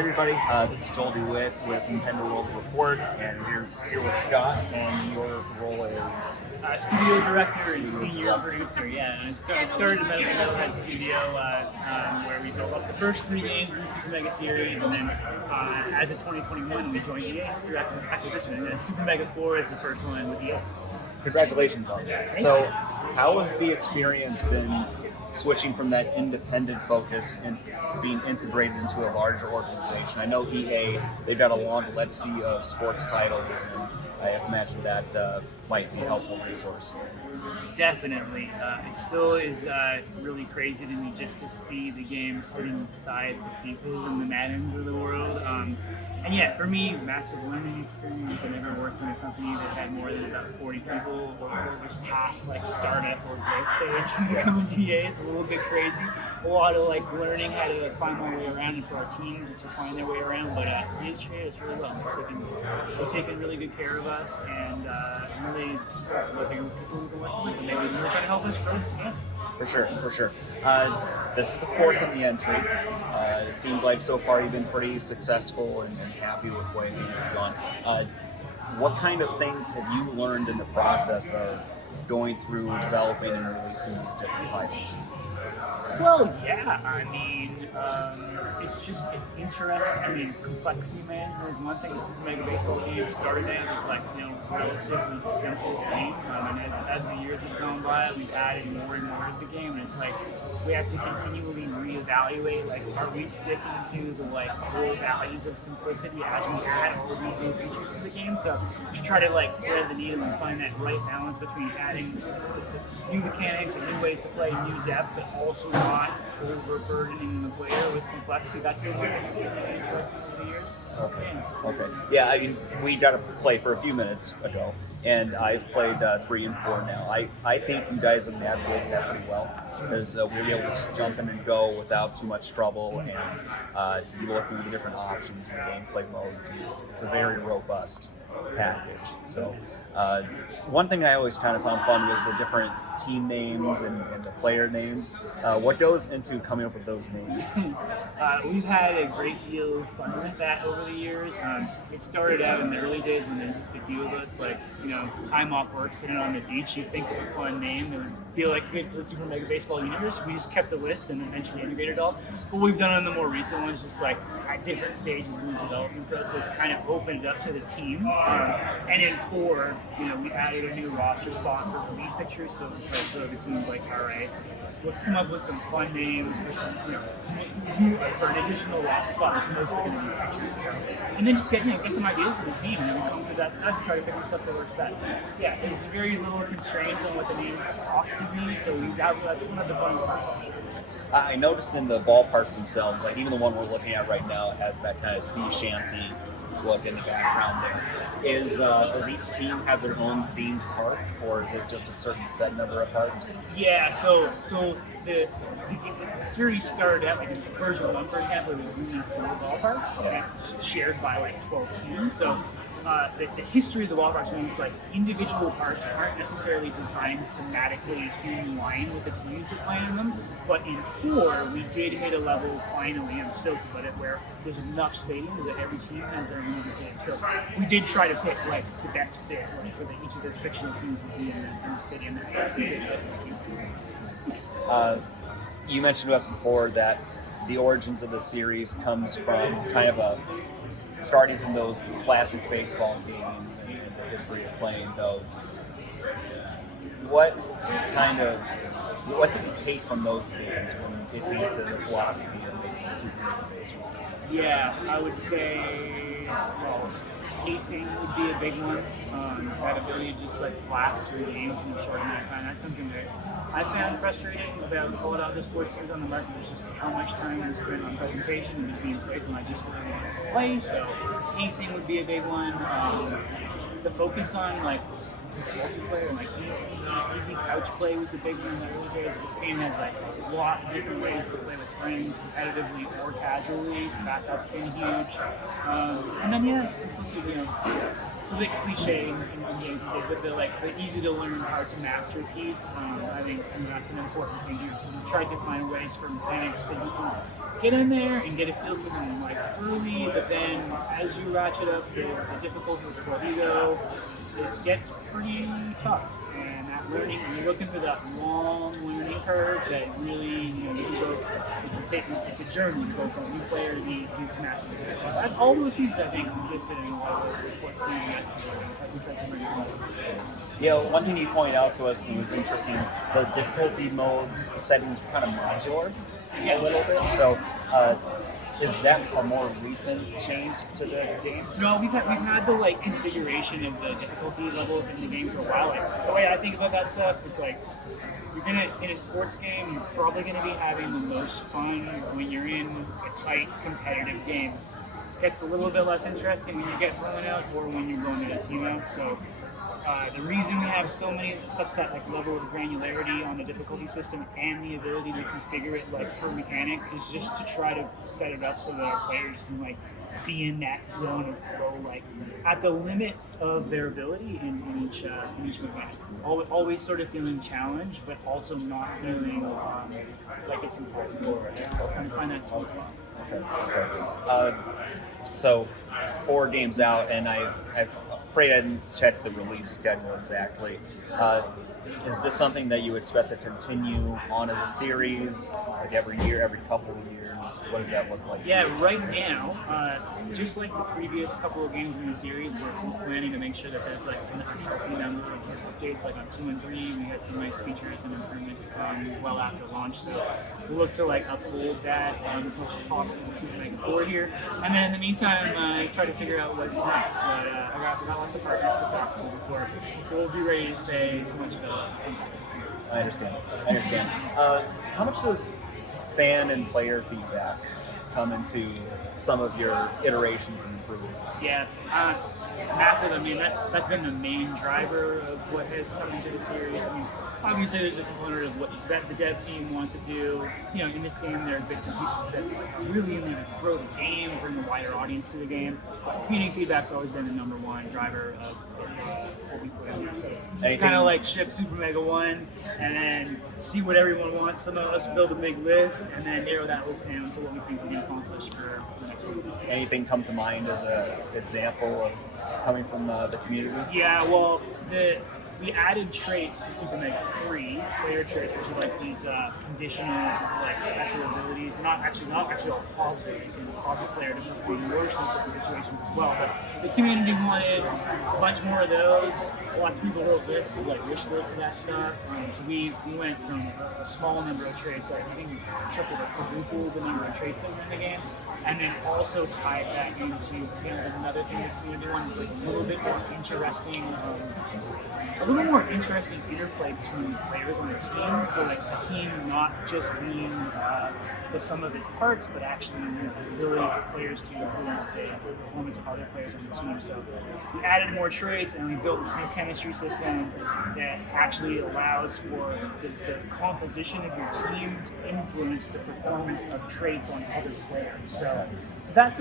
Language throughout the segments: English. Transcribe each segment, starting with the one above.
everybody, this is Joel DeWitt with Nintendo World Report, and we're here with Scott, and your role is Studio director and senior producer. Yeah, and I started at Motherland Studio, where we built up the first 3 games in the Super Mega series, and then as of 2021, we joined EA through acquisition, and then Super Mega 4 is the first one with EA. Congratulations on that. So, how has the experience been switching from that independent focus and being integrated into a larger organization? I know EA, they've got a long legacy of sports titles, and I imagine that might be a helpful resource. Definitely. It still is really crazy to me just to see the game sitting beside the FIFAs and the Maddens of the world. And yeah, for me, massive learning experience. I never worked in a company that had more than about 40 people or was past like startup or growth stage. Coming to EA is a little bit crazy. A lot of like learning how to find my way around and for our team to find their way around. But EA's treated us really well. They've taken really good care of us and really started looking at people who've been working with them. They really try to help us grow this game. For sure. This is the fourth in the entry. It seems like so far you've been pretty successful and happy with the way things have gone. What kind of things have you learned in the process of going through developing and releasing these different titles? Well, yeah, I mean, it's interesting. I mean, complexity management is one thing. Super Mega Baseball game started out as like, relatively simple game. And as the years have gone by, we've added more and more to the game. And it's like, we have to continually reevaluate, like, are we sticking to the, like, core values of simplicity as we add all of these new features to the game? So just try to, like, thread the needle and find that right balance between adding new mechanics and new ways to play, new depth, but also not overburdening the player with complexity. That's been one thing that's been really interesting over the years. Okay. Yeah, I mean, we got to play for a few minutes ago, and I've played 3 and 4 now. I think you guys have navigated that pretty well, because we were able to just jump in and go without too much trouble, and you look through the different options and gameplay modes, and it's a very robust package. So one thing I always kind of found fun was the different team names and the player names. What goes into coming up with those names? We've had a great deal of fun with that over the years. It started out in the early days when there's just a few of us, like, time off work, sitting on the beach. You think of a fun name that would feel like good for the Super Mega Baseball universe. We just kept a list and eventually integrated it all. What we've done on the more recent ones, just like at different stages in the development process, kind of opened it up to the team. And in 4, we added a new roster spot for relief pictures, so it's like the team like, all right, let's come up with some fun names for some, for an additional roster spot that's mostly going to be pictures. So, and then just get some ideas for the team, and then we come through that stuff and try to pick the stuff that works best. Yeah, there's very little constraints on what the names ought to be, so that's one of the funnest parts. I noticed in the ballparks themselves, like even the one we're looking at right now has that kind of sea shanty look in the background there. Does each team have their own themed park, or is it just a certain set number of parks? Yeah, so the series started out, like in version 1, for example, it was only 4 ballparks, and it's shared by like 12 teams. So the history of the ballparks means like individual parks aren't necessarily designed thematically in line with the teams that play in them. But in 4, we did hit a level finally, I'm stoked about it, where there's enough stadiums that every team has their own stadium. So we did try to pick like the best fit, like, so that each of the fictional teams would be in the city and the team. You mentioned to us before that the origins of the series comes from kind of starting from those classic baseball games and the history of playing those. What did you take from those games when it came to the philosophy of making Super Mega Baseball? Yeah, I would say, pacing would be a big one. That ability to just like blast through games in a short amount of time. That's something that I found frustrating about all the other sports games on the market. Is just how much time we spend on presentation and just being praised when I just really want to play. So pacing would be a big one. The focus on like multiplayer and like easy couch play was a big one in the early days. This game has like a lot of different ways to play with friends, competitively or casually, so that's been huge. And then yeah, simplicity, you know, it's a bit cliche in games these days, but the easy to learn, hard to master piece. I think that's an important thing here. So we tried to find ways for mechanics that you can get in there and get a feel for them like early, but then as you ratchet up the difficulty with Corrido, it gets pretty tough. And that learning, when you're looking for that long learning curve that really, you know, you can go, it's a journey to go from a new player to master the game. So all those pieces I think existed in a lot of the sports game we tried to bring it home. Yeah, one thing you pointed out to us that was interesting, the difficulty modes settings were kind of modular a little bit. So is that a more recent change to the game? No, we've had the like configuration of the difficulty levels in the game for a while. Like the way I think about that stuff, it's like you're gonna in a sports game, you're probably gonna be having the most fun when you're in a tight competitive game. It gets a little bit less interesting when you get blown out or when you're going to a team out. So the reason we have such that like level of granularity on the difficulty system and the ability to configure it like per mechanic is just to try to set it up so that our players can like be in that zone of flow, like at the limit of their ability in each mechanic. Always sort of feeling challenged, but also not feeling like it's impossible. Trying to find that sweet spot. Okay. So 4 games out, and I'm afraid I didn't check the release schedule exactly. Is this something that you expect to continue on as a series, like every year, every couple of years? What does that look like? Yeah, right now, just like the previous couple of games in the series, we're planning to make sure that there's like a healthy number of updates. Like on 2 and 3, we had some nice features and improvements come well after launch. So we'll look to like uphold that as much as possible to make it forward here. And then in the meantime, try to figure out what's next. But I got lots of partners to talk to before we'll be ready to say too much about it. I understand. How much does fan and player feedback come into some of your iterations and improvements? Yeah, massive. I mean, that's been the main driver of what has come into the series. I mean, obviously there's a component of what the dev team wants to do. You know, in this game there are bits and pieces that really only grow the game, bring a wider audience to the game. Community feedback's always been the number one driver of what we put in there. So it's kind of like ship Super Mega 1 and then see what everyone wants the most, build a big list, and then narrow that list down to what we think we can accomplish for the next week. Anything come to mind as an example of coming from the community? Yeah, well, we added traits to Super Mega 3, player traits, which are like these conditionals with like special abilities. Not actually all positive. You can cause a player to perform worse in certain situations as well. But the community wanted a bunch more of those. Lots of people wrote lists, like wish lists of that stuff. So we went from a small number of traits, like I think we tripled or quadrupled the number of traits that were in the game. And then also tied that into another thing that we were doing was like a little bit more interesting, interplay between players on the team. So like a team not just being the sum of its parts, but actually the ability for players to influence the performance of other players on the team. So we added more traits and we built this new chemistry system that actually allows for the composition of your team to influence the performance of traits on other players. So that's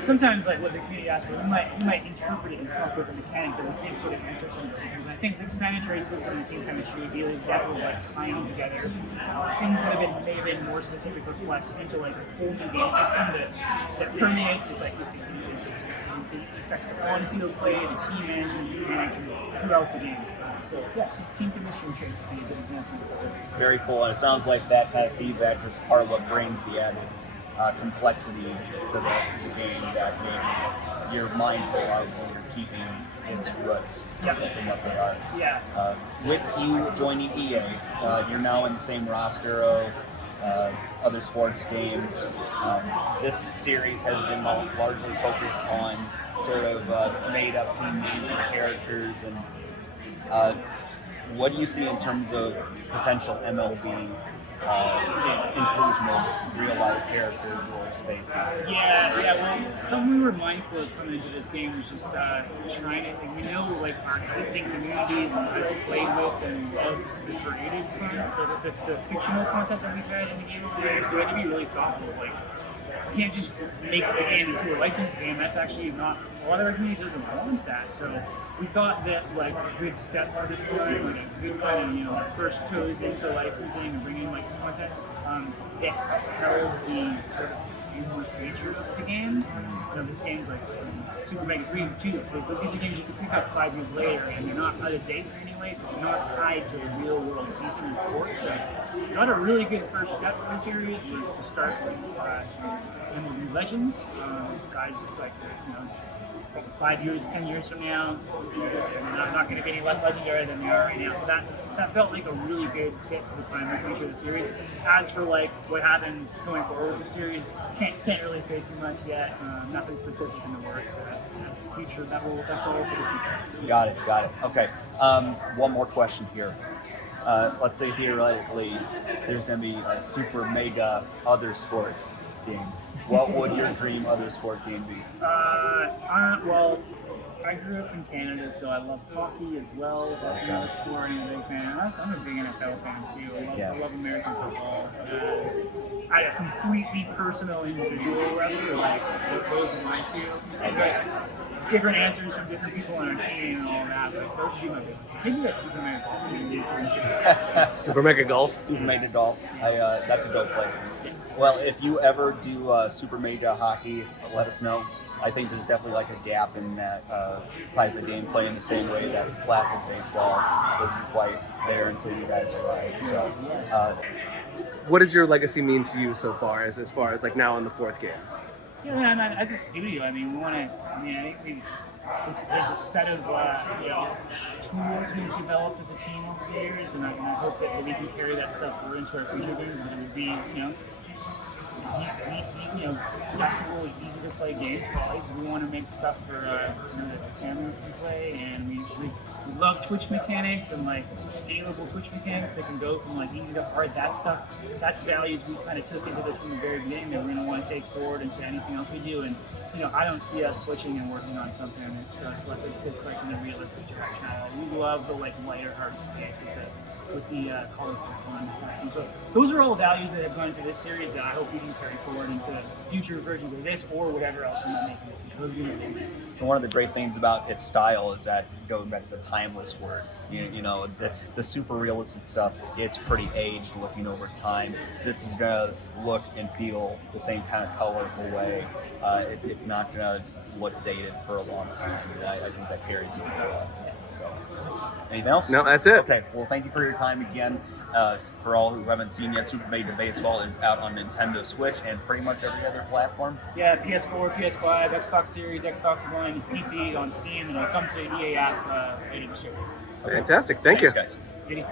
sometimes like what the community asks for, we might interpret it and come up with a mechanic that we think sort of enters some of those things. I think the expanded trait system and team chemistry would be an example of like tying together things that may have been more specific requests into like a whole new game system that permeates. It affects the on-field play, the team management mechanics, and throughout the game. So team chemistry and traits would be a good example of it. Very cool, and it sounds like that kind of feedback is part of what brings the added complexity to the game that maybe you're mindful of when you're keeping its roots from what they are. Yeah. With you joining EA, you're now in the same roster of other sports games. This series has been largely focused on sort of made-up team names and characters. And what do you see in terms of potential MLB inclusion of real life characters or spaces. Yeah. Well, something we were mindful of coming into this game was just trying to. We know like our existing community has played with and loves the creative content, the fictional content that we've had in the game over there. So we had to be really thoughtful. Like, you can't just make the game into a licensed game. That's actually not. A lot of our community doesn't want that. So we thought that like a good step for this one, like a good kind of first toes into licensing and bringing licensed content, it held the sort of timeless nature of the game. This game's like Super Mega 3 and 2, but these are games you can pick up 5 years later, and they're not out of date in any way because they're not tied to a real world season in sports. So we got a really good first step for the series was to start with MLB Legends. Guys, it's like 5 years, 10 years from now, they're not going to be any less legendary than they are right now. So that felt like a really good fit for the timeless nature of the series. As for like what happens going forward with the series, can't really say too much yet. Nothing specific in the works. Future that's all for the future. Got it. Okay. One more question here. Let's say theoretically, there's going to be a super mega other sport game. What would your dream other sport game be? Well, I grew up in Canada, so I love hockey as well. That's another sport I'm a big fan of. I'm a big NFL fan too. I love American football. At a completely personal, individual level, like those are my two. Okay. Different answers from different people on our team and all that, but those would be my favorites. Maybe that's Super Mega Golf can be referring to. Super Mega Golf. Super Mega Golf. That could go places. Well, if you ever do Super Mega Hockey, let us know. I think there's definitely like a gap in that type of gameplay in the same way that classic baseball isn't quite there until you guys arrive. So, what does your legacy mean to you so far, as far as like now in the 4th game? Yeah, man, as a studio, I mean, we want to. I think there's a set of tools we've developed as a team over the years, and I hope that we can carry that stuff forward into our future games. That it would be accessible, easy to play games for all. We want to make stuff for that families can play, and we love Twitch mechanics and like scalable Twitch mechanics that can go from like easy to hard. That's values we kind of took into this from the very beginning that we're going to want to take forward into anything else we do. And I don't see us switching and working on something that's like it's like in a realistic direction. We love the like lighter heart space with the colorful tone. And so those are all values that have gone into this series that I hope we can carry forward into future versions of this or whatever else we might make in the future. Those would be my favorites. And one of the great things about its style is that, going back to the timeless word, the super realistic stuff, it's pretty aged looking over time. This is going to look and feel the same kind of colorful way. It's not going to look dated for a long time. I think that carries over well. So, anything else? No, that's it. Okay, well, thank you for your time again. For all who haven't seen yet, Super Mega Baseball is out on Nintendo Switch and pretty much every other platform. Yeah, PS4, PS5, Xbox Series, Xbox One, PC on Steam, and it'll come to EA app later this year. Fantastic. Thank you. Thanks, guys.